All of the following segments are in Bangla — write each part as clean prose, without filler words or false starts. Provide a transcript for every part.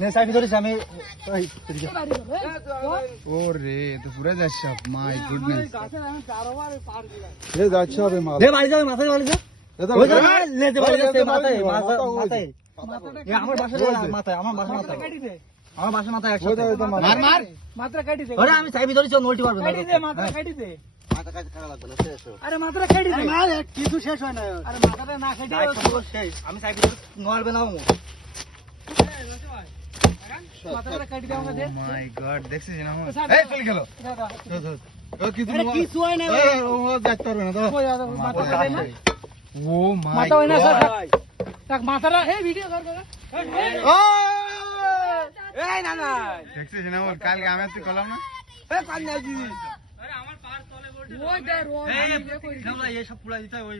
নে সাইড ধরিস আমি ওই ওরে তো পুরো যাচ্ছে মাই গুডনেস এ যাচ্ছে হবে মাল দে বাড়ি যাও মাথায় বাড়ি যা ওই যা লে দে বাড়ি যা মাথায় মাথায় এ আমার বাসা মাথায় আমার বাসা মাথায় কাটি দে আমার বাসা মাথায় একসাথে মার মার মাত্রা কাটি দে আরে আমি সাইড ধরিস নলটি পারবে না কাটি দে মাত্রা কাটি দে মাথা কাটি খাওয়া লাগবে না শেষ আরে মাত্রা কাটি দে মার কিছু শেষ হয় না আরে মাথাটা না কাটি পুরো শেষ আমি সাইড ধরে নড়বে না মাথাটা কাটি দাও আমাদের ও মাই গড দেখছিস না এই চল গেল ও কিছু হয় না ও যাইতে পারবে না তো মাথা কাটে না ও মাই মাথা হয় না থাক মাথাটা এই ভিডিও কর এই না না দেখছিস না ওর কালকে আমি তুই কলাম না এ কাল না দিদি আরে আমার পার তলে বলতে ওই দে এই না এই সব পুরা দিতে ওই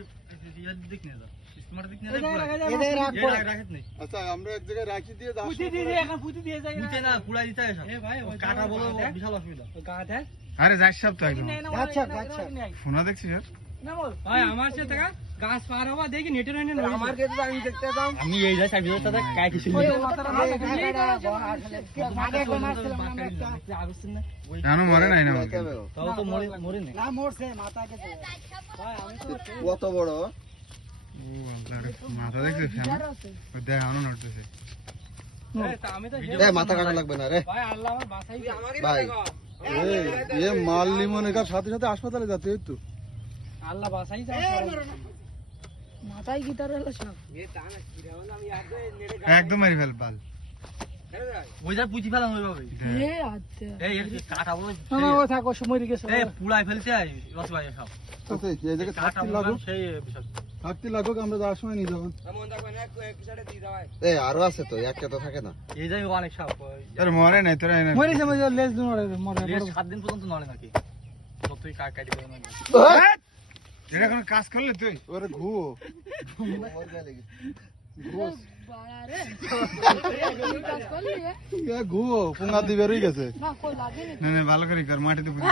দিক নিয়ে দাও স্মার্ট দিক নিয়ে দাও এদের রাখত নেই আচ্ছা আমরা এক জায়গায় রাখি দিয়ে দাও পুঁতি দিয়ে এখন পুঁতি দিয়ে যাই পুঁতি না পুরা দিতে এসব এ ভাই ওই কাটা বলো বিশাল অসুবিধা ওই গাছ আছে আরে যাই সব তো একদম আচ্ছা আচ্ছা ফোনা দেখছিস না বল ভাই আমার সাথে টাকা গাছ পার হবা দেখি নেটে নেই না আমার কাছে আমি দেখতে দাও আমি এই যাই সাইডের সাথে কাটিছিল জানো মরে নাই না তাও তো মরে নাই না মরছে মাথা গেছে ভাই আমি তো কত বড় ও মাথা দেখছিস ওই দেখ আনো নড়তেছে আমি তো এ মাথা কাটা লাগবে না রে ভাই আল্লাহ আমার বাঁচাই ভাই এই মাল লিমনের সাথে সাথে হাসপাতালে যাচ্ছে এই তো আল্লাহ বাঁচাই যাও মাথায় কি তার হলো সব এ টানা কি রে বল আমি আগে নেড়ে একদম মারি ফেল বাল ওই যা পুঁতি ফেলাম ওই ভাবে এ আচ্ছা এই কাটা বল না ও থাকো সময় দিকে এ পুলাই ফেলছে রস ভাই সব আচ্ছা এই জায়গা কাটা লাগো সেই বিষয় থাকতে লাগো আমরা যাওয়ার সময় নিয়ে যাবেন এমন দেখো না এক সাইডে দি দাও এ আরো আছে তো একটা তো থাকে না এই যাই অনেক সাপ আরে মরে নাই তোরা না মরে সময় লেজ মরে 7 দিন পর্যন্ত নড়ে নাকি তুই কাটি দেবে না এটা কোন কাজ করলে তুই ওরে ঘুও মর গেলে ঘুও বাড়ারে কাজ করলি এ ঘুও পুঙ্গা দি বেরই গেছে না কই লাগে না না ভালো করে কর মাটিতে পুঁতি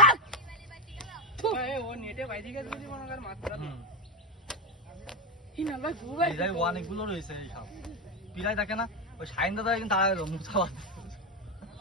এ ও নেটে বাইরে গেছে যদি মনে কর মাথা হিনা লয় ঘুরে এই অনেকগুলো রয়েছে এই সব পিলাই থাকে না ওই সাইন দাদা কিন্তু তাড়া মুখ চালা